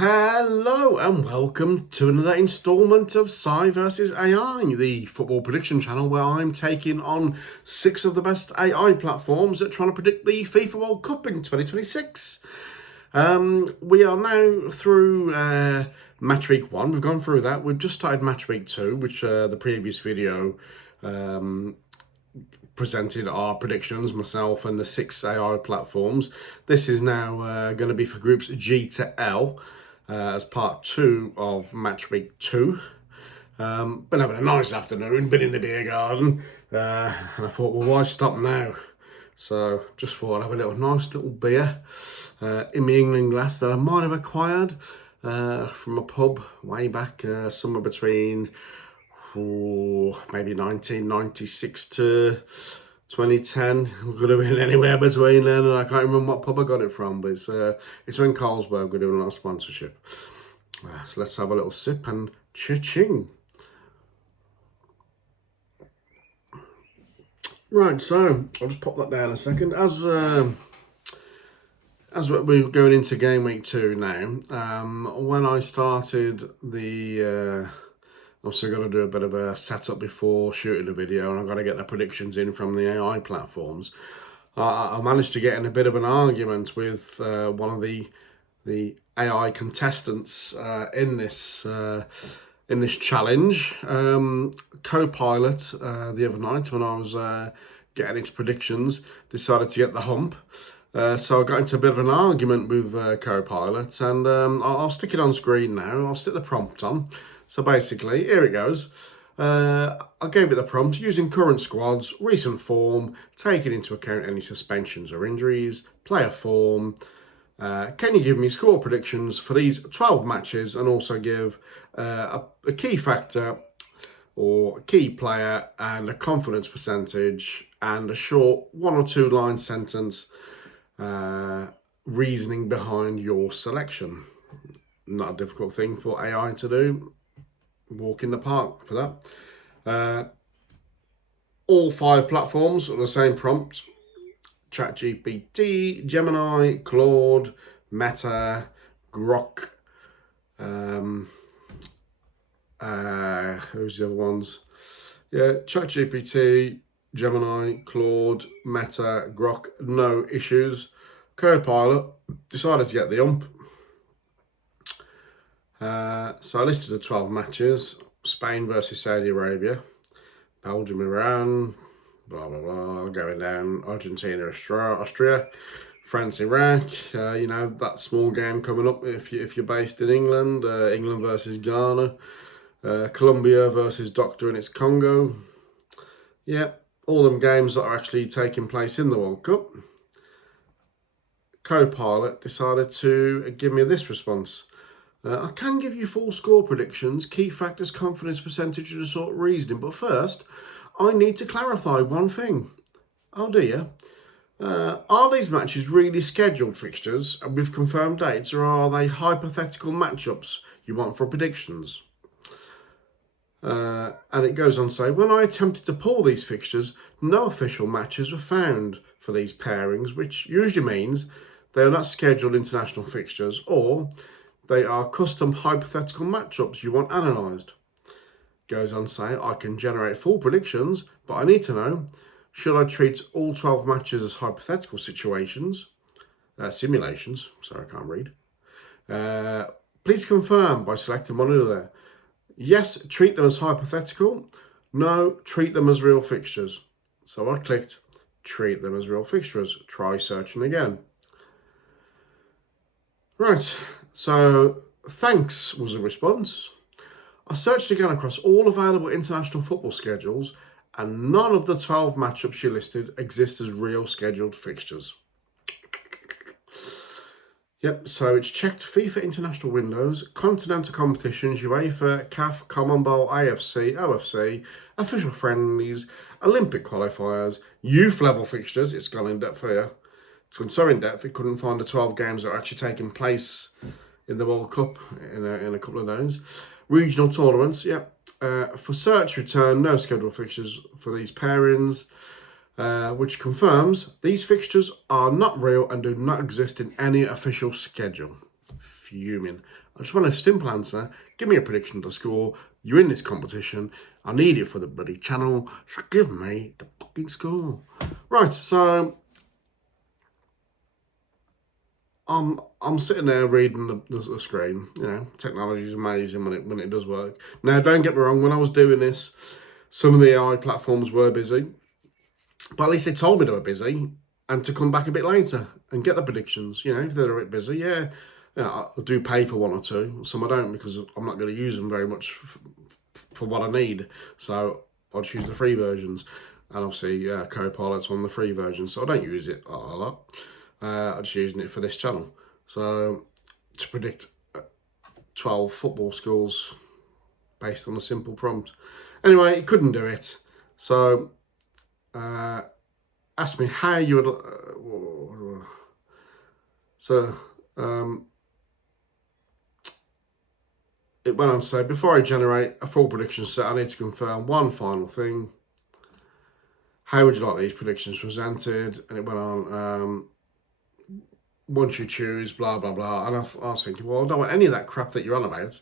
Hello and welcome to another instalment of Sci vs AI, the football prediction channel where I'm taking on 6 of the best AI platforms that are trying to predict the FIFA World Cup in 2026. We are now through match week 1. We've gone through that. We've just started match week 2, which the previous video presented our predictions, myself and the 6 AI platforms. This is now going to be for groups G to L. As part 2 of match week 2. Been having a nice afternoon, been in the beer garden, and I thought, well, why stop now? So just thought I'd have a nice little beer in my England glass that I might have acquired from a pub way back, somewhere between maybe 1996 to 2010. We could have been anywhere between then, and I can't remember what pub I got it from, but it's when Carlsberg were doing a lot of sponsorship. So let's have a little sip and cha-ching. Right, so I'll just pop that down a second. As we're going into game week 2 now, when I started the obviously got to do a bit of a setup before shooting the video, and I've got to get the predictions in from the AI platforms. I managed to get in a bit of an argument with one of the AI contestants in this challenge. Copilot the other night when I was getting into predictions decided to get the hump. So I got into a bit of an argument with Copilot, and I'll stick it on screen now. I'll stick the prompt on. So basically, here it goes. I gave it the prompt: using current squads, recent form, taking into account any suspensions or injuries, player form. Can you give me score predictions for these 12 matches, and also give a key factor or key player and a confidence percentage and a short 1 or 2 line sentence reasoning behind your selection. Not a difficult thing for AI to do. Walk in the park for that. All 5 platforms are the same prompt: ChatGPT, Gemini, Claude, Meta, Grok. Who's the other ones? Yeah, ChatGPT, Gemini, Claude, Meta, Grok. No issues. Copilot decided to get the hump. So I listed the 12 matches: Spain versus Saudi Arabia, Belgium, Iran, blah, blah, blah, going down, Argentina, Austria, France, Iraq. That small game coming up if you're based in England, England versus Ghana, Colombia versus Doctor and its Congo. Yeah, all them games that are actually taking place in the World Cup. Copilot decided to give me this response. I can give you full score predictions, key factors, confidence percentage, and sort of reasoning, but first, I need to clarify one thing. Oh dear. Are these matches really scheduled fixtures and with confirmed dates, or are they hypothetical matchups you want for predictions? And it goes on to say, when I attempted to pull these fixtures, no official matches were found for these pairings, which usually means they are not scheduled international fixtures, or they are custom hypothetical matchups you want analysed. Goes on to say, I can generate full predictions, but I need to know, should I treat all 12 matches as hypothetical simulations? Sorry, I can't read. Please confirm by selecting one or the other. Yes, treat them as hypothetical. No, treat them as real fixtures. So I clicked treat them as real fixtures. Try searching again. Right, so thanks was a response. I searched again across all available international football schedules, and none of the 12 matchups she listed exist as real scheduled fixtures. Yep, so it's checked FIFA international windows, continental competitions, UEFA, CAF, Common Bowl, AFC, OFC, official friendlies, Olympic qualifiers, youth level fixtures. It's gone in depth here. It's gone so in depth it couldn't find the 12 games that are actually taking place in the World Cup in a couple of days. Regional tournaments, yeah. For search return, no scheduled fixtures for these pairings, which confirms these fixtures are not real and do not exist in any official schedule. Fuming. I just want a simple answer. Give me a prediction of the score. You're in this competition. I need it for the bloody channel. So give me the fucking score. Right, so I'm sitting there reading the screen. You know, technology is amazing when it does work. Now, don't get me wrong. When I was doing this, some of the AI platforms were busy, but at least they told me they were busy and to come back a bit later and get the predictions. You know, if they're a bit busy, yeah, I do pay for one or two. Some I don't because I'm not going to use them very much for what I need. So I'll choose the free versions, and obviously Copilot's on the free version, so I don't use it a lot. I'm just using it for this channel. So to predict 12 football scores based on a simple prompt. Anyway, it couldn't do it. So asked me how you would. It went on to say, before I generate a full prediction set, I need to confirm one final thing. How would you like these predictions presented? And it went on, once you choose, blah, blah, blah. And I was thinking, well, I don't want any of that crap that you're on about.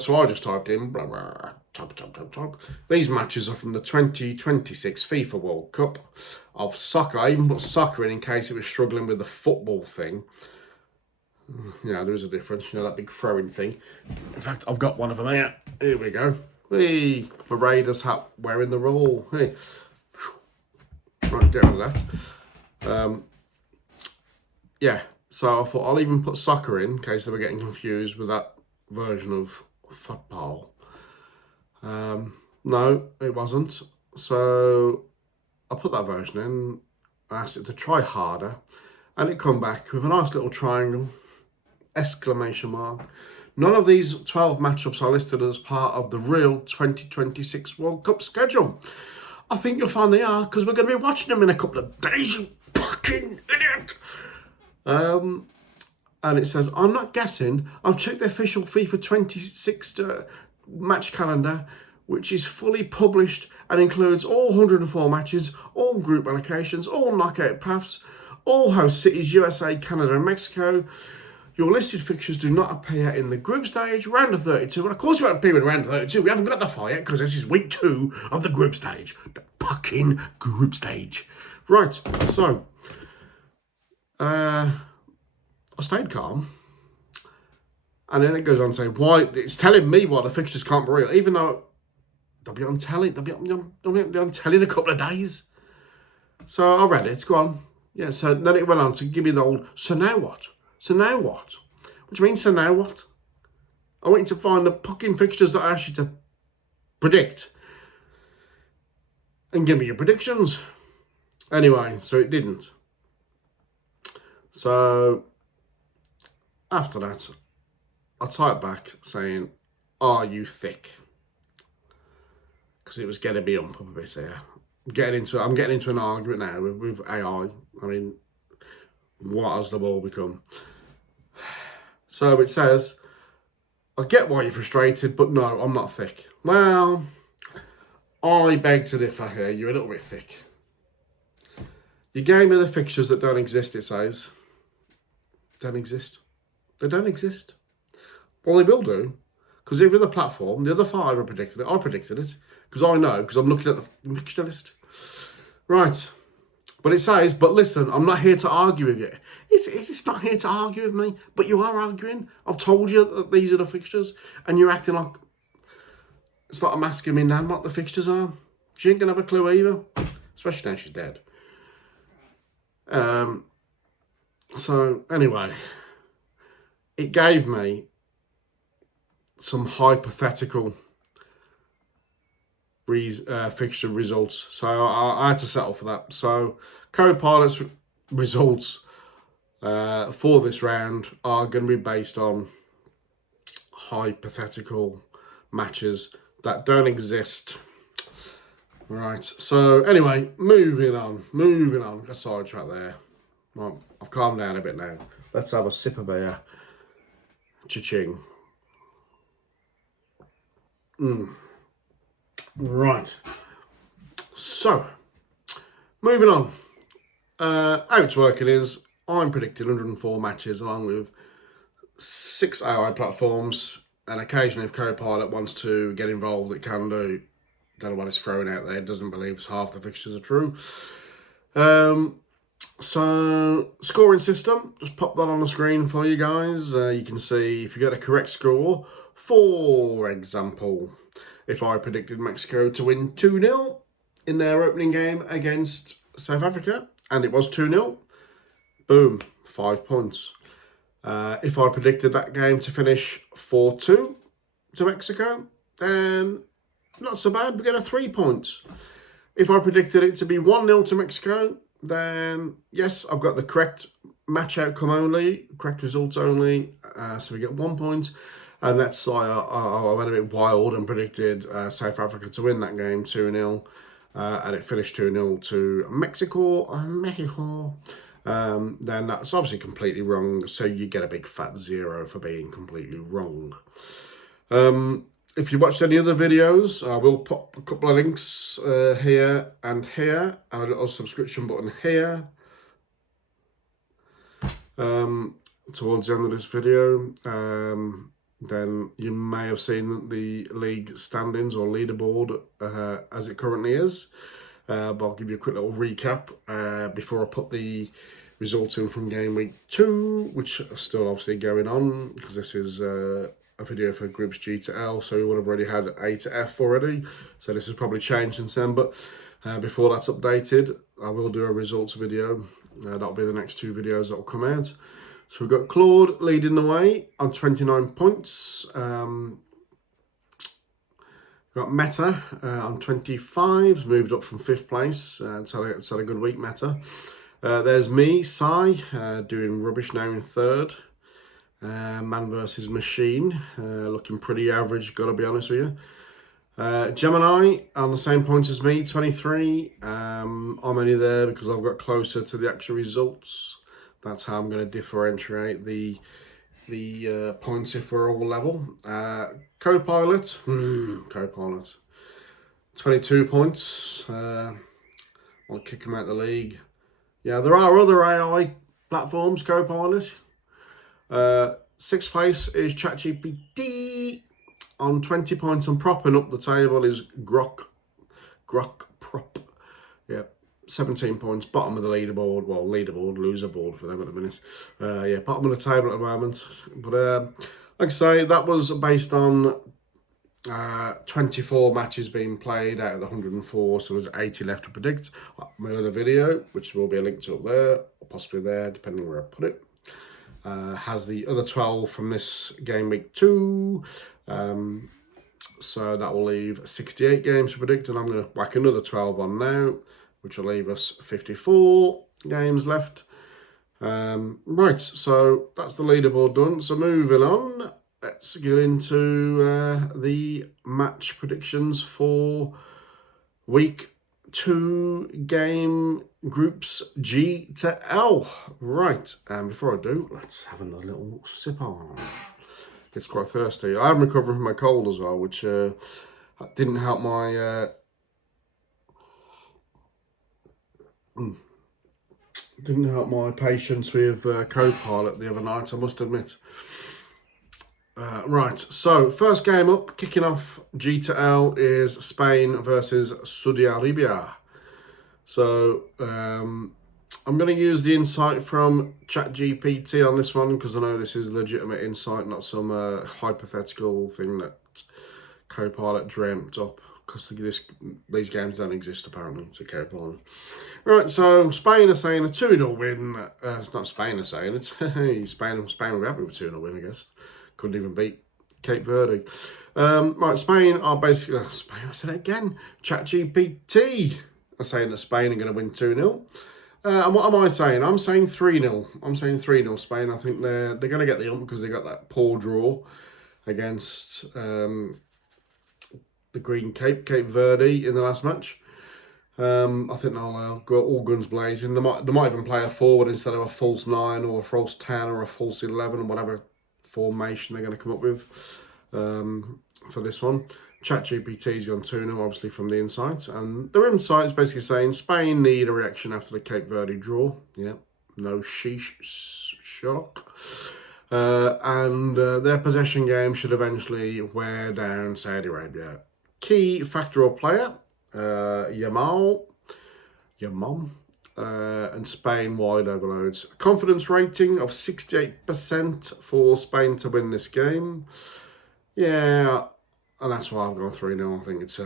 So I just typed in, blah, blah, top. These matches are from the 2026 FIFA World Cup of soccer. I even put soccer in case it was struggling with the football thing. Yeah, there is a difference, you know, that big throwing thing. In fact, I've got one of them here. Here we go. Hey, the Raiders hat wearing the roll. Hey. Right, get rid of that. Yeah, so I thought I'll even put soccer in case they were getting confused with that version of football. No, it wasn't. So I put that version in, I asked it to try harder, and it come back with a nice little triangle, exclamation mark. None of these 12 matchups are listed as part of the real 2026 World Cup schedule. I think you'll find they are, because we're going to be watching them in a couple of days, you fucking idiot. And it says, I'm not guessing. I've checked the official FIFA 26 match calendar, which is fully published and includes all 104 matches, all group allocations, all knockout paths, all host cities, USA, Canada and Mexico. Your listed fixtures do not appear in the group stage, round of 32. And of course we won't appear in round of 32. We haven't got the fire yet because this is week 2 of the group stage. The fucking group stage. Right, so I stayed calm. And then it goes on saying, why, it's telling me why the fixtures can't be real, even though they'll be on telly. They'll be on telly in a couple of days. So I read it, go on. Yeah, so then it went on to give me the old, so now what? So now what? What do you mean, so now what? I want you to find the fucking fixtures that I asked you to predict and give me your predictions. Anyway, so it didn't. So after that, I typed back saying, are you thick? Because it was getting me up a bit here. I'm getting into an argument now with AI. I mean, what has the world become? So it says, I get why you're frustrated, but no, I'm not thick. Well, I beg to differ here. You're a little bit thick. You gave me the fixtures that don't exist, it says. Don't exist. They don't exist. Well, they will do. Because every other platform, the other 5 have predicted it. I predicted it. Because I know, because I'm looking at the fixture list. Right. But it says, but listen, I'm not here to argue with you. It's not here to argue with me, but you are arguing. I've told you that these are the fixtures, and you're acting like it's like I'm asking me Nan what the fixtures are. She ain't going to have a clue either, especially now she's dead. So, anyway, it gave me some hypothetical fixture results. So I had to settle for that. So Copilot's results for this round are going to be based on hypothetical matches that don't exist. Right. So anyway, moving on. Got sidetracked there. Well, I've calmed down a bit now. Let's have a sip of beer. Cha-ching. Right. So, moving on. How it's working is I'm predicting 104 matches along with 6 AI platforms, and occasionally if Copilot wants to get involved, it can do. Don't know what it's throwing out there. It doesn't believe half the fixtures are true. So, scoring system, just pop that on the screen for you guys. You can see if you get a correct score. For example, if I predicted Mexico to win 2-0 in their opening game against South Africa, and it was 2-0, boom, 5 points. If I predicted that game to finish 4-2 to Mexico, then not so bad, we get a 3 points. If I predicted it to be 1-0 to Mexico, then yes, I've got the correct match outcome only, correct result only, so we get 1 point. And let's say I went a bit wild and predicted South Africa to win that game 2-0, and it finished 2-0 to Mexico. Then that's obviously completely wrong, so you get a big fat 0 for being completely wrong. If you watched any other videos, I will pop a couple of links here and here, and a little subscription button here towards the end of this video. Then you may have seen the league standings or leaderboard as it currently is. But I'll give you a quick little recap before I put the results in from game week 2, which are still obviously going on, because this is a video for groups G to L, so we would have already had A to F already, so this has probably changed since then. But before that's updated, I will do a results video. That'll be the next 2 videos that will come out. So we've got Claude leading the way on 29 points. We've got Meta on 25, moved up from 5th place. It's had a good week, Meta. There's me, Sai, doing rubbish now in 3rd. Man versus Machine, looking pretty average, gotta be honest with you. Gemini on the same points as me, 23. I'm only there because I've got closer to the actual results. That's how I'm going to differentiate the points if we're all level. Copilot, 22 points. I'll kick him out of the league. Yeah, there are other AI platforms, Copilot. 6th place is ChatGPT on 20 points, and propping up the table is Grok Prop. Yeah, 17 points, bottom of the leaderboard. Well, leaderboard, loser board for them at the minute. Yeah, bottom of the table at the moment. But like I say, that was based on 24 matches being played out of the 104, so there's 80 left to predict. My other video, which will be linked up there, or possibly there, depending where I put it, has the other 12 from this game week 2. So that will leave 68 games to predict, and I'm going to whack another 12 on now, which will leave us 54 games left. Right, so that's the leaderboard done. So moving on, let's get into the match predictions for week 2 game groups G to L. Right, and before I do, let's have another little sip on. It's quite thirsty. I'm recovering from my cold as well, which didn't help my patience with Copilot the other night, I must admit. Right, so first game up, kicking off G to L, is Spain versus Saudi Arabia. So I'm going to use the insight from ChatGPT on this one, because I know this is legitimate insight, not some hypothetical thing that Copilot dreamt up, because these games don't exist apparently, so Copilot. Right, so Spain are saying a 2-0 win. It's not Spain are saying it. Spain will be happy with a 2-0 win, I guess. Couldn't even beat Cape Verde. Right, Spain are basically... Spain, I said it again. ChatGPT are saying that Spain are going to win 2-0. And what am I saying? I'm saying 3-0. I'm saying 3-0 Spain. I think they're going to get the ump because they got that poor draw against the Green Cape Verde in the last match. I think they'll go all guns blazing. They might even play a forward instead of a false 9 or a false 10 or a false 11 or whatever formation they're going to come up with for this one. ChatGPT's gone 2-0 obviously from the insights, and their insights basically saying Spain need a reaction after the Cape Verde draw. Yeah, no sheesh shock. and their possession game should eventually wear down Saudi Arabia. Key factor or player, Yamal, and Spain wide overloads. Confidence rating of 68% for Spain to win this game. Yeah, and that's why I've gone 3-0. I think it's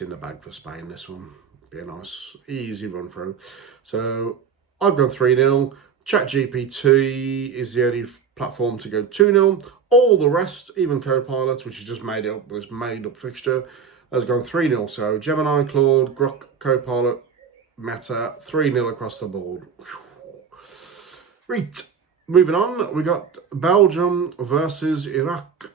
in the bag for Spain, this one. Be a nice, easy run through. So I've gone 3-0. ChatGPT is the only platform to go 2-0. All the rest, even Copilot, which is just made up fixture, has gone 3-0. So Gemini, Claude, Grok, Copilot, Meta, 3-0 across the board. Right, moving on, we got Belgium versus Iraq.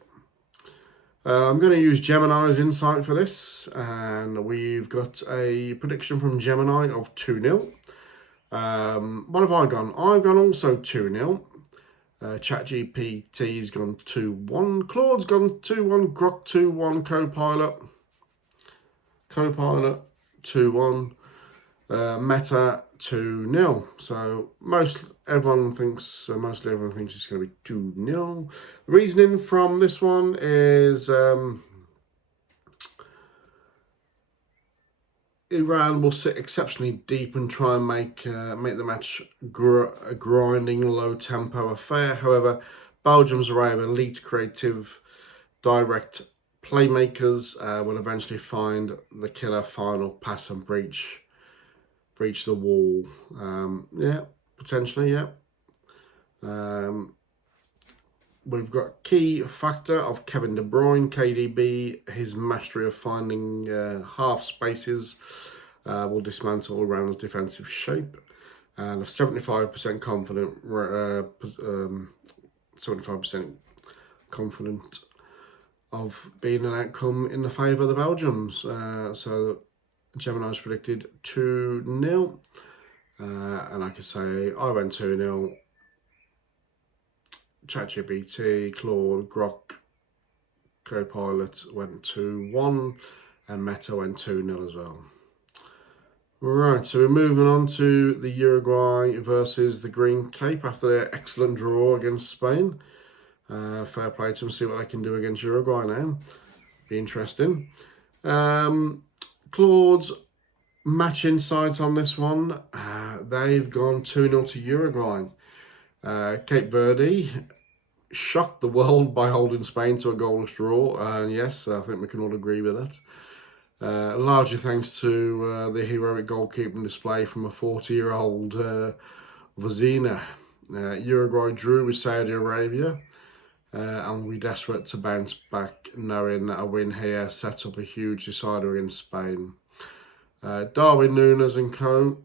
I'm going to use Gemini's insight for this, and we've got a prediction from Gemini of 2-0. What have I gone? I've gone also 2-0. ChatGPT's gone 2-1. Claude's gone 2-1. Grok 2-1. Copilot 2-1. Meta 2-0. So mostly everyone thinks it's going to be 2-0. The reasoning from this one is Iran will sit exceptionally deep and try and make the match a grinding, low-tempo affair. However, Belgium's array of elite, creative, direct playmakers will eventually find the killer final pass and breach the wall. Yeah, potentially, yeah. We've got key factor of Kevin De Bruyne, KDB, his mastery of finding half spaces will dismantle Iran's defensive shape, and a 75% confident, 75% confident of being an outcome in the favour of the Belgians. So Gemini's predicted 2-0, and like I say, I went 2-0. ChatGPT, Claude, Grok, Copilot went 2-1, and Meta went 2-0 as well. Right, so we're moving on to the Uruguay versus the Green Cape after their excellent draw against Spain. Fair play to them, see what they can do against Uruguay now. Be interesting. Claude's match insights on this one. They've gone 2-0 to Uruguay. Cape Verde shocked the world by holding Spain to a goalless draw. And yes, I think we can all agree with that. Largely thanks to the heroic goalkeeping display from a 40-year-old Vazina. Uruguay drew with Saudi Arabia, and we're desperate to bounce back, knowing that a win here sets up a huge decider against Spain. Darwin Núñez and co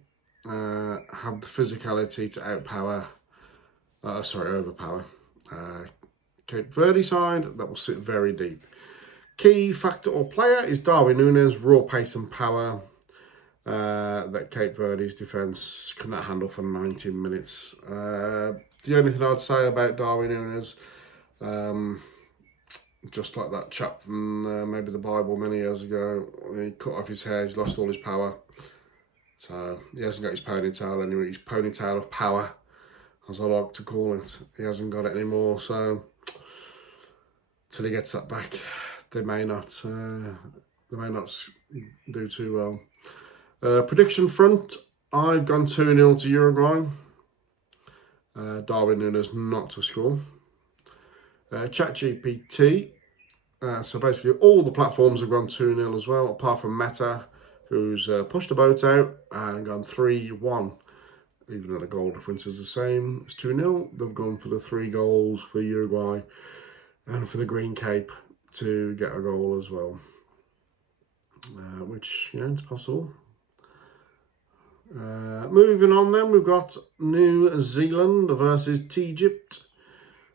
have the physicality to overpower Cape Verde side that will sit very deep. Key factor or player is Darwin Núñez, raw pace and power that Cape Verde's defence could not handle for 90 minutes. The only thing I'd say about Darwin Núñez, just like that chap from maybe the Bible many years ago, he cut off his hair, he's lost all his power. So he hasn't got his ponytail anymore, his ponytail of power, as I like to call it. He hasn't got it anymore, so till he gets that back, they may not do too well. Prediction front, I've gone 2-0 to Uruguay. Darwin Núñez not to score. ChatGPT, so basically all the platforms have gone 2-0 as well, apart from Meta, who's pushed the boat out and gone 3-1. Even though the goal difference is the same, it's 2-0. They've gone for the 3 goals for Uruguay and for the Green Cape to get a goal as well, which, it's possible. Moving on then, we've got New Zealand versus Egypt.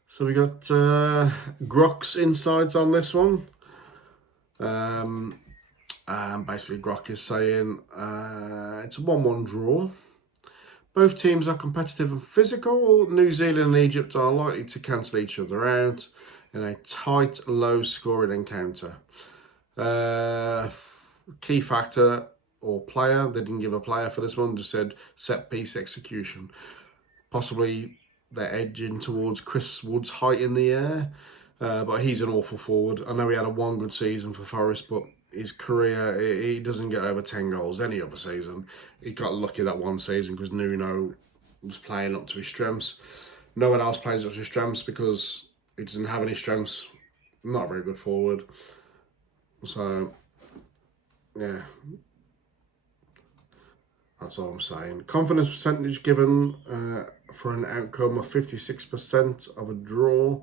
So we got Grok's insights on this one. And basically Grok is saying it's a 1-1 draw. Both teams are competitive and physical. New Zealand and Egypt are likely to cancel each other out in a tight, low-scoring encounter. Key factor or player, they didn't give a player for this one, just said set-piece execution. Possibly they're edging towards Chris Wood's height in the air. But he's an awful forward. I know he had a one good season for Forest, but his career, he doesn't get over 10 goals any other season. He got lucky that one season because Nuno was playing up to his strengths. No one else plays up to his strengths because he doesn't have any strengths. Not a very good forward. So, yeah. That's all I'm saying. Confidence percentage given for an outcome of 56% of a draw.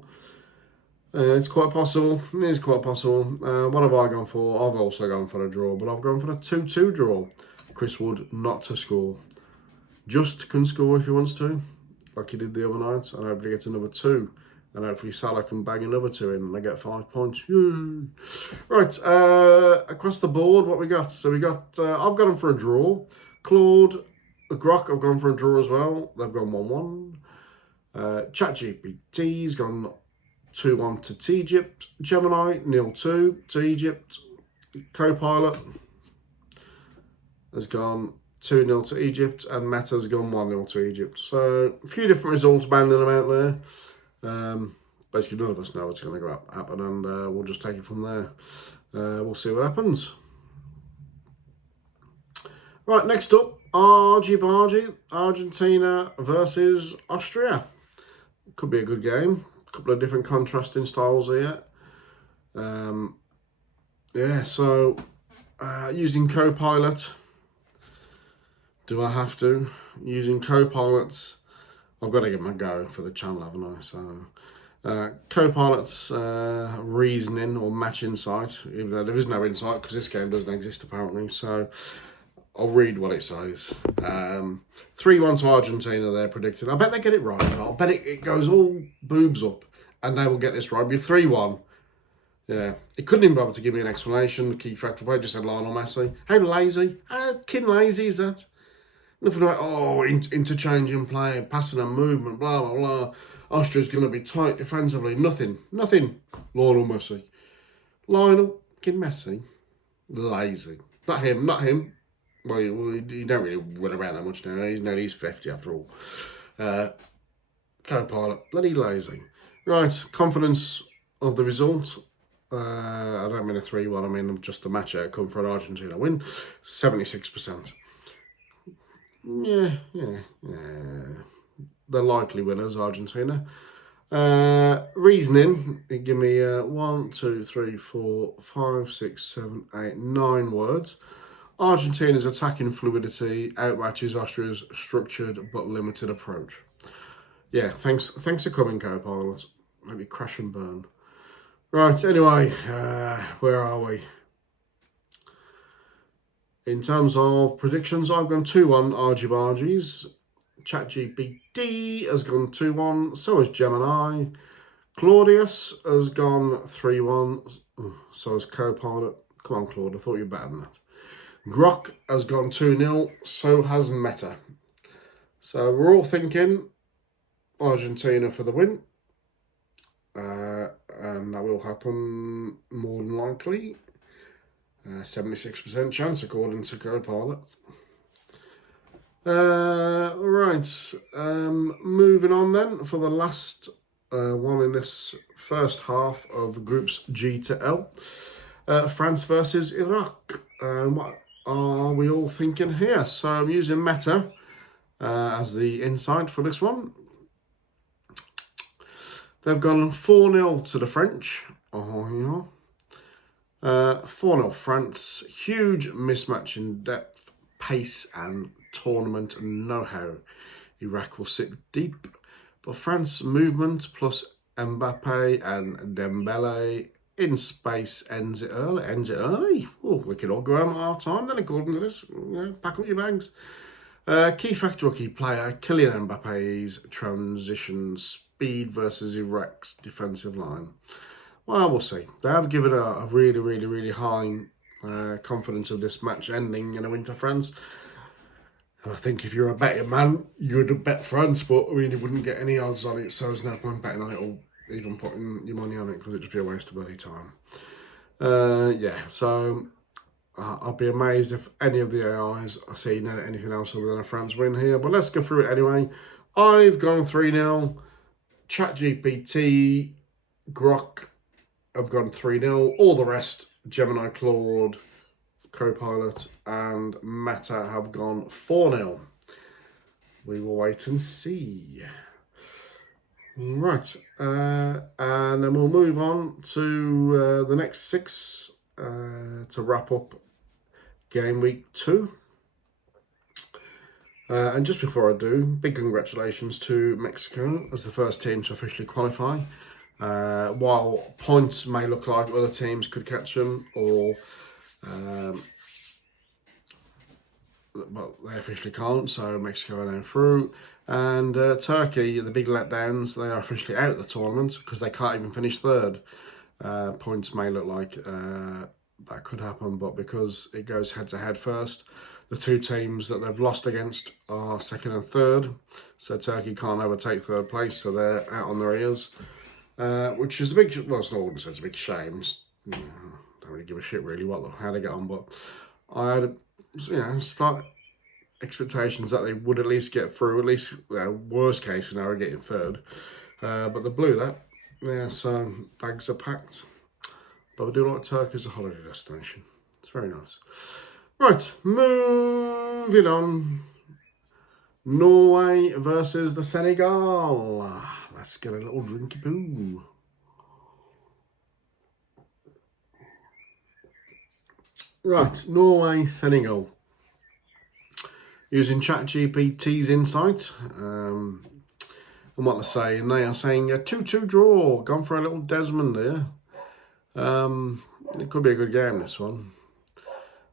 It's quite possible. It is quite possible. What have I gone for? I've also gone for a draw, but I've gone for a 2-2 draw. Chris Wood not to score. Just can score if he wants to, like he did the other night, and hopefully gets another 2. And hopefully Salah can bang another 2 in and I get 5 points. Yay! Right, across the board, what we got? So we got, I've got him for a draw. Claude, Grok, I've gone for a draw as well. They've gone 1-1. ChatGPT's gone 2-1 to Egypt. Gemini, 0-2 to Egypt. Copilot has gone 2-0 to Egypt. And Meta's gone 1-0 to Egypt. So, a few different results banding them out there. Basically, none of us know what's going to happen, and we'll just take it from there. We'll see what happens. Right, next up, Argy-Bargy, Argentina versus Austria. Could be a good game. A couple of different contrasting styles here. Yeah, so using Copilot. Do I have to? Using Copilot's, I've got to give them a go for the channel, haven't I? So, Copilot's reasoning or match insight, even though there is no insight because this game doesn't exist apparently. So, I'll read what it says. 3-1 to Argentina, they're predicted. I bet they get it right. I bet it goes all boobs up and they will get this right. It'll be 3-1. Yeah. It couldn't even bother to give me an explanation. The key factor play just said Lionel Messi. How lazy? How kin lazy is that? Nothing like, interchanging play, passing and movement, blah, blah, blah. Austria's going to be tight defensively. Nothing. Lionel Messi. Lionel Messi. Lazy. Not him. Well, you don't really run around that much now. He's 50 after all. Copilot. Bloody lazy. Right, confidence of the result. I don't mean a 3-1. I mean just the match outcome for an Argentina win. 76%. Yeah. They're likely winners, Argentina. Reasoning, give me 1, 2, 3, 4, 5, 6, 7, 8, 9 words. Argentina's attacking fluidity outmatches Austria's structured but limited approach. Yeah, thanks for coming, Copilot. Maybe crash and burn. Right, anyway, where are we? In terms of predictions, I've gone 2-1 Argy-Bargies. ChatGPT has gone 2-1. So has Gemini. Claudius has gone 3-1. So has Copilot. Come on, Claude. I thought you were better than that. Grok has gone 2-0. So has Meta. So we're all thinking Argentina for the win. And that will happen more than likely. 76% chance according to Copilot. Right, moving on then for the last one in this first half of groups G to L. France versus Iraq. What are we all thinking here? So I'm using Meta as the insight for this one. They've gone 4-0 to the French. 4-0 France. Huge mismatch in depth, pace and tournament know-how. Iraq will sit deep, but France movement plus Mbappe and Dembele in space ends it early. Oh, we could all go home at half time then according to this. Yeah, pack up your bags. Key factor or key player, Kylian Mbappe's transition speed versus Iraq's defensive line. Well, we'll see. They have given a really high confidence of this match ending in a win to France. And I think if you're a betting man, you would bet France, but really wouldn't get any odds on it. So there's no point betting on it or even putting your money on it because it'd just be a waste of bloody time. Yeah, so I'll be amazed if any of the AIs are seeing anything else other than a France win here. But let's go through it anyway. I've gone 3-0. ChatGPT, Grok have gone 3-0. All the rest, Gemini, Claude, Copilot, and Meta have gone 4-0. We will wait and see. Right, and then we'll move on to the next 6 to wrap up game week 2. And just before I do, big congratulations to Mexico as the first team to officially qualify. While points may look like other teams could catch them, or well, they officially can't, so Mexico are now through. And Turkey, the big letdowns, they are officially out of the tournament because they can't even finish third. Points may look like that could happen, but because it goes head-to-head first, the 2 teams that they've lost against are second and third, so Turkey can't overtake third place, so they're out on their ears, which is a big, well, it's not always a big shame. Don't really give a shit really how they get on, but I had start expectations that they would at least get through, at least worst case scenario getting third, but they blew that. Yeah, so bags are packed. But I do like Turkey as a holiday destination. It's very nice. Right, moving on. Norway versus the Senegal. Let's get a little drinky poo. Right, Norway, Senegal. Using ChatGPT's insight. And what they're saying, they are saying a 2-2 draw. Gone for a little Desmond here. It could be a good game, this one.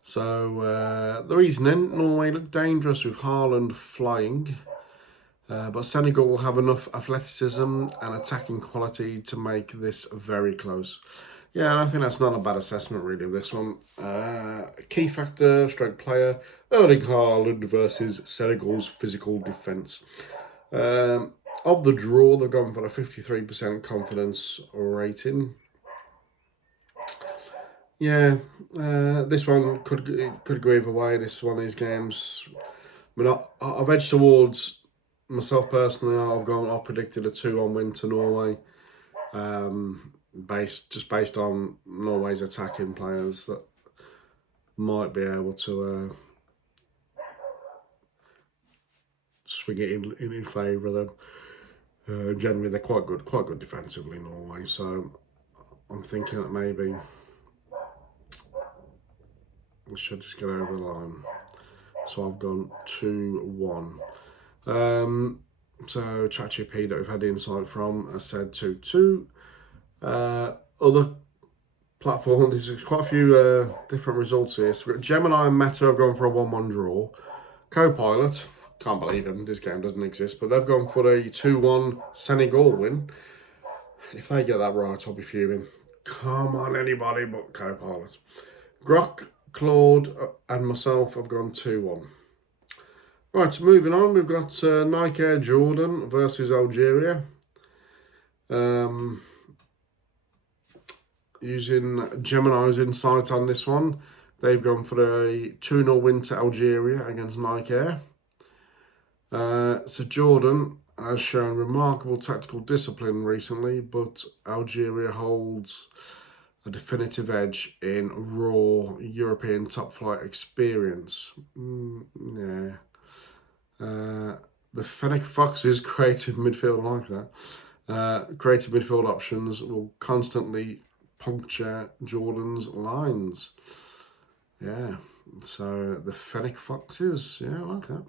So the reasoning, Norway look dangerous with Haaland flying, but Senegal will have enough athleticism and attacking quality to make this very close. Yeah, and I think that's not a bad assessment really of this one. Key factor, stroke player, Erling Haaland versus Senegal's physical defence. Of the draw, they've gone for a 53% confidence rating. Yeah, this one could go either way. This one of these games. I mean, I've edged towards myself personally. I've predicted a 2-1 win to Norway, based on Norway's attacking players that might be able to swing it in favour of them. Generally, they're quite good defensively, Norway. So I'm thinking that maybe I should just get over the line. So I've gone 2-1. So ChatGPT that we've had the insight from has said 2-2. Other platforms, there's quite a few different results here. So we've got Gemini and Meta have gone for a 1-1 draw. Copilot, can't believe them, this game doesn't exist, but they've gone for a 2-1 Senegal win. If they get that right, I'll be fuming. Come on, anybody but Copilot. Grok, Claude, and myself have gone 2-1. Right, moving on, we've got Nike Air Jordan versus Algeria. Using Gemini's insight on this one, they've gone for a 2-0 win to Algeria against Nike Air. So Jordan has shown remarkable tactical discipline recently, but Algeria holds a definitive edge in raw European top flight experience. Yeah. The Fennec Foxes' creative midfield, I like that. Creative midfield options will constantly puncture Jordan's lines. Yeah, so the Fennec Foxes, yeah, I like that.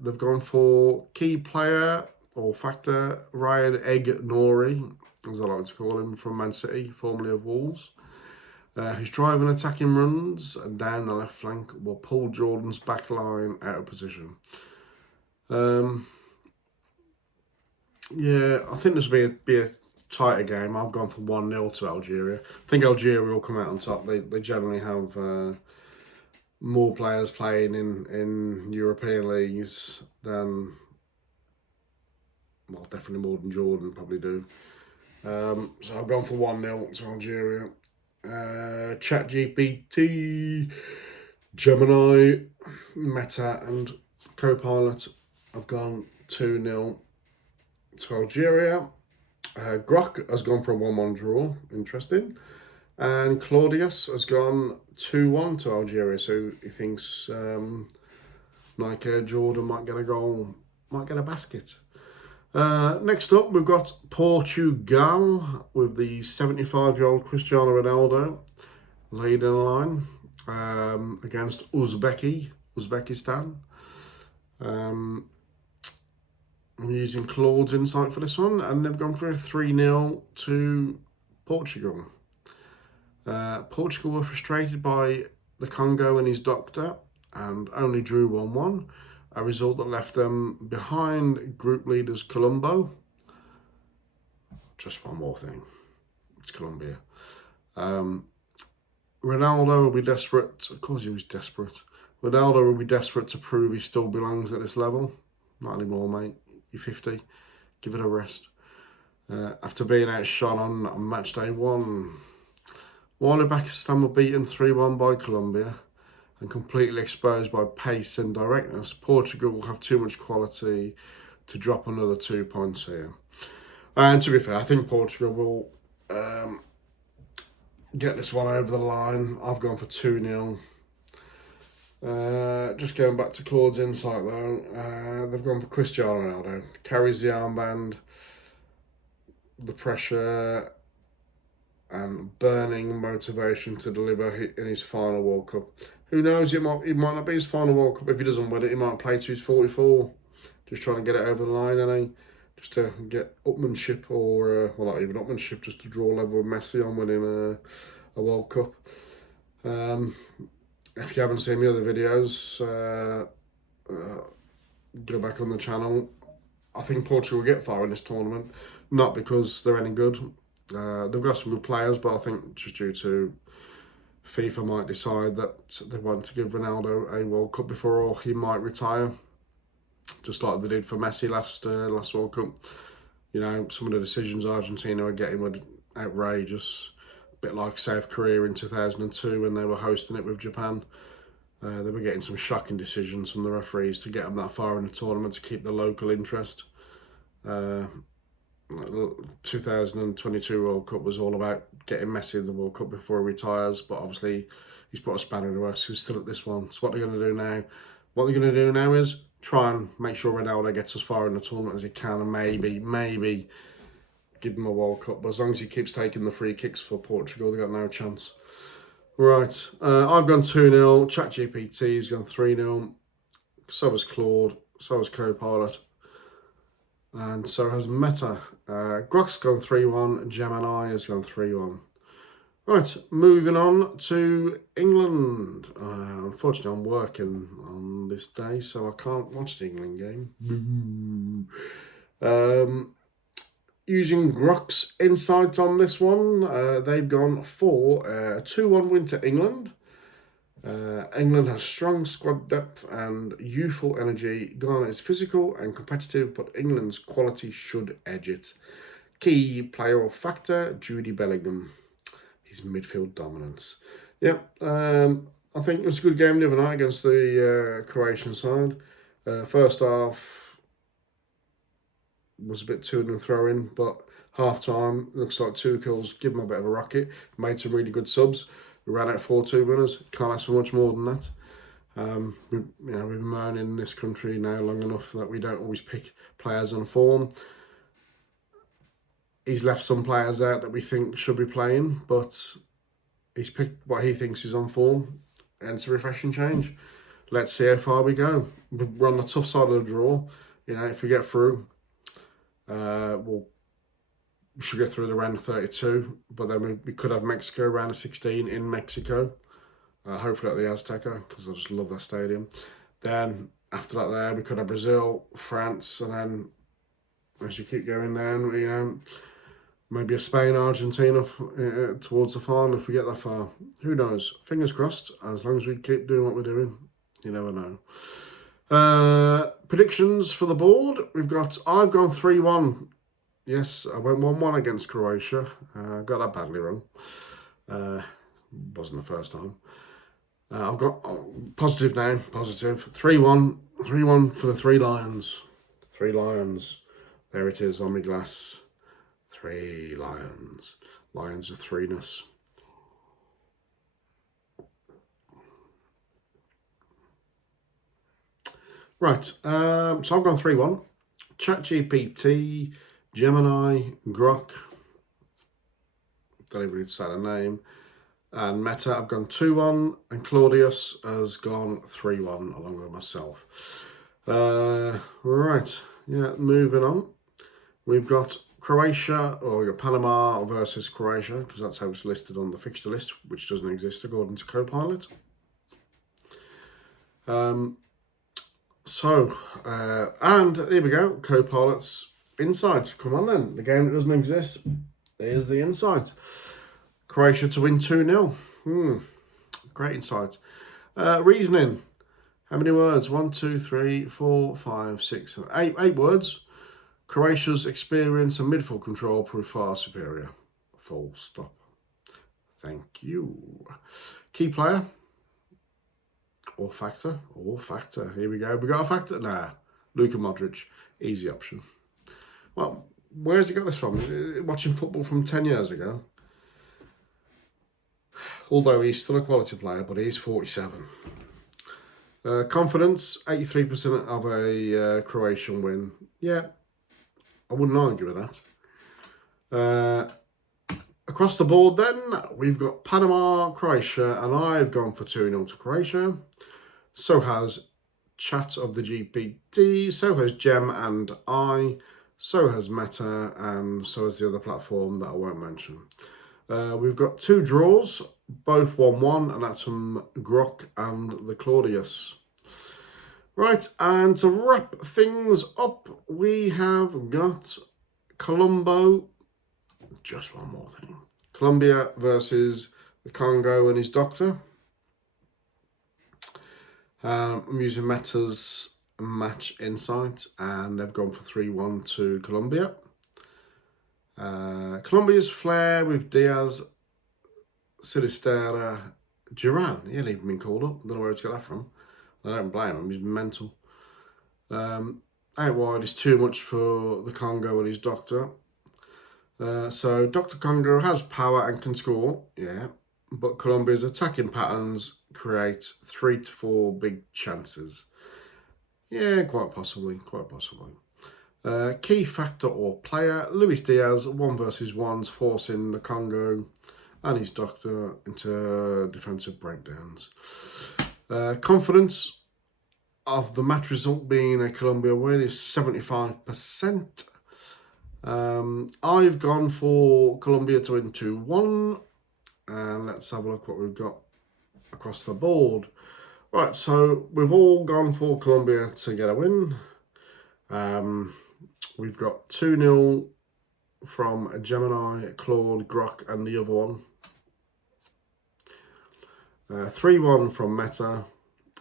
They've gone for key player or factor Ryan Egg-Nouri, as I like to call him, from Man City, formerly of Wolves. His drive and attacking runs down the left flank will pull Jordan's back line out of position. Yeah, I think this will be a tighter game. I've gone for 1-0 to Algeria. I think Algeria will come out on top. They generally have more players playing in European leagues than, well, definitely more than Jordan probably do. So I've gone for 1-0 to Algeria. ChatGPT, Gemini, Meta, and Copilot I've gone 2-0 to Algeria. Grok has gone for a 1-1 draw. Interesting. And Claudius has gone 2-1 to Algeria. So he thinks Nike Jordan might get a goal, might get a basket. Next up, we've got Portugal with the 75-year-old Cristiano Ronaldo leading line against Uzbekistan. I'm using Claude's insight for this one, and they've gone for a 3-0 to Portugal. Portugal were frustrated by the Congo and his doctor and only drew 1-1, a result that left them behind group leaders Colombo. Just one more thing, it's Colombia. Ronaldo will be desperate, of course he was desperate. Ronaldo will be desperate to prove he still belongs at this level. Not anymore, mate. You're 50, give it a rest. After being outshot on match day 1, while Uzbekistan were beaten 3-1 by Colombia and completely exposed by pace and directness, Portugal will have too much quality to drop another 2 points here. And to be fair, I think Portugal will get this one over the line. I've gone for 2-0. Just going back to Claude's insight though, they've gone for Cristiano Ronaldo. Carries the armband, the pressure and burning motivation to deliver in his final World Cup. Who knows, it might not be his final World Cup. If he doesn't win it, he might play to his 44. Just trying to get it over the line, and just to get upmanship, or well, not even upmanship, just to draw level with Messi on winning a World Cup. If you haven't seen my other videos, go back on the channel. I think Portugal will get far in this tournament, not because they're any good. They've got some good players, but I think just due to FIFA might decide that they want to give Ronaldo a World Cup before he might retire, just like they did for Messi last World Cup. You know, some of the decisions Argentina were getting were outrageous. A bit like South Korea in 2002 when they were hosting it with Japan. They were getting some shocking decisions from the referees to get them that far in the tournament to keep the local interest. 2022 World Cup was all about getting Messi in the World Cup before he retires, but obviously he's put a spanner in the works. He's still at this one. So what they're going to do now? What they're going to do now is try and make sure Ronaldo gets as far in the tournament as he can, and maybe give him a World Cup. But as long as he keeps taking the free kicks for Portugal, they've got no chance. Right, I've gone 2-0. ChatGPT's gone 3-0. So has Claude. So has Copilot. And so has Meta. Grok's gone 3-1. Gemini has gone 3-1. Right, moving on to England. Unfortunately, I'm working on this day, so I can't watch the England game. Using Grok's insights on this one, they've gone for a 2-1 win to England. England has strong squad depth and youthful energy. Ghana is physical and competitive, but England's quality should edge it. Key player or factor, Jude Bellingham. His midfield dominance. Yep, I think it was a good game the other night against the Croatian side. First half was a bit to and throw in, but half time looks like Tuchel's given him a bit of a rocket. Made some really good subs. We ran out 4-2 winners. Can't ask for much more than that. We've been moaning in this country now long enough that we don't always pick players on form. He's left some players out that we think should be playing, but he's picked what he thinks is on form, and it's a refreshing change. Let's see how far we go. We're on the tough side of the draw. You know, if we get through, we should get through the round of 32, but then we could have Mexico round of 16 in Mexico. Hopefully at the Azteca, because I just love that stadium. Then after that there, we could have Brazil, France, and then as you keep going down, maybe a Spain, Argentina towards the final if we get that far. Who knows? Fingers crossed. As long as we keep doing what we're doing, you never know. Predictions for the board. I've gone 3-1. Yes, I went 1-1 against Croatia. Got that badly wrong. Wasn't the first time. I've got positive now, positive. 3-1, 3-1 for the Three Lions. Three Lions. There it is on my glass. Three Lions. Lions of threeness. Right, so I've gone 3-1. ChatGPT, Gemini, Grok, don't even need to say the name, and Meta, I've gone 2-1, and Claudius has gone 3-1 along with myself. Right, yeah, moving on. We've got Croatia, or we've got Panama versus Croatia, because that's how it's listed on the fixture list, which doesn't exist according to Copilot. And here we go, Copilot's insight. Come on then, the game that doesn't exist. Here's the insight. Croatia to win 2-0. Great insight. Reasoning. How many words? 1, 2, 3, 4, 5, 6, 7, 8. 8 words. Croatia's experience and midfield control proved far superior. Full stop. Thank you. Key player. Or factor. Or factor. Here we go. We got a factor? Nah. Luka Modric. Easy option. Well, where's he got this from? Watching football from 10 years ago. Although he's still a quality player, but he's 47. Confidence, 83% of a Croatian win. Yeah, I wouldn't argue with that. Across the board then, we've got Panama, Croatia, and I've gone for 2-0 to Croatia. So has Chat of the GPT, so has Gem and I, so has Meta, and so has the other platform that I won't mention. We've got 2 draws, both 1-1, and that's from Grok and the Claudius. Right, and to wrap things up, we have got Colombo. Just one more thing. Colombia versus the Congo and his doctor. I'm using Meta's match insight, and they've gone for 3-1 to Colombia. Colombia's flair with Diaz, Sinisterra, Duran. He ain't even been called up. I don't know where he's got that from. I don't blame him. He's mental. Out wide is too much for the Congo and his doctor. So Dr. Congo has power and can score, yeah, but Colombia's attacking patterns create 3 to 4 big chances. Yeah, quite possibly, quite possibly. Key factor or player, Luis Diaz, 1 versus 1s, forcing the Congo and his doctor into defensive breakdowns. Confidence of the match result being a Colombia win is 75%. I've gone for Colombia to win 2-1. And let's have a look what we've got across the board. Right, so we've all gone for Colombia to get a win. We've got 2-0 from Gemini, Claude, Grok, and the other one. 3-1 from Meta,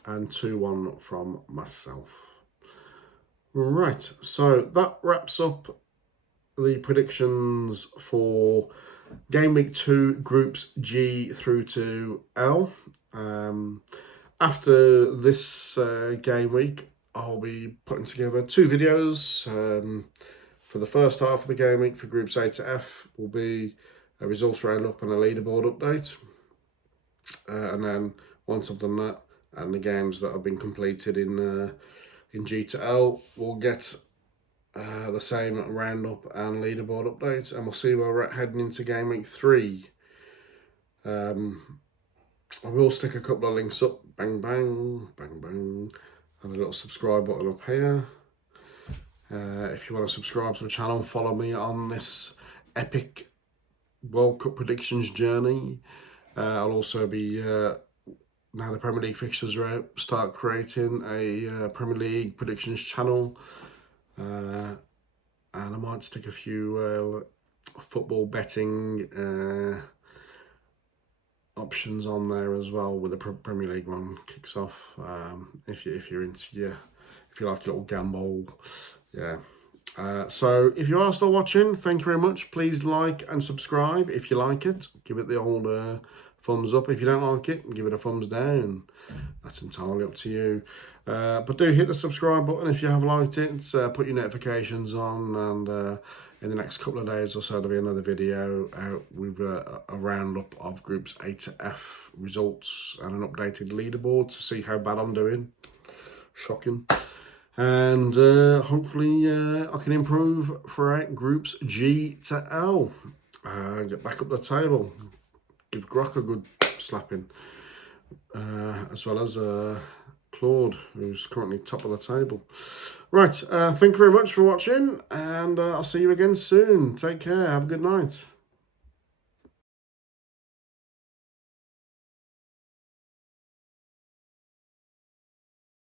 and 2-1 from myself. Right, so that wraps up the predictions for Game Week 2, Groups G through to L. After this game week, I'll be putting together 2 videos. For the first half of the game week for Groups A to F will be a results roundup and a leaderboard update. And then once I've done that, and the games that have been completed in G to L, we'll get the same roundup and leaderboard update, and we'll see where we're at heading into Game Week 3. I will stick a couple of links up, bang, bang, bang, bang, and a little subscribe button up here. If you want to subscribe to the channel, follow me on this epic World Cup predictions journey. I'll also be, now the Premier League fixtures are out, start creating a Premier League predictions channel. And I might stick a few football betting options on there as well with the Premier League one kicks off. If you're into if you like a little gamble, yeah. So if you are still watching, thank you very much. Please like and subscribe if you like it. Give it the old thumbs up. If you don't like it, give it a thumbs down. That's entirely up to you. But do hit the subscribe button if you have liked it. Put your notifications on, and in the next couple of days or so there'll be another video out with a roundup of groups A to F results and an updated leaderboard to see how bad I'm doing. Shocking. And hopefully I can improve throughout groups G to L. Get back up the table. Give Grok a good slapping. As well as Claude, who's currently top of the table. Right, thank you very much for watching, and I'll see you again soon. Take care, have a good night.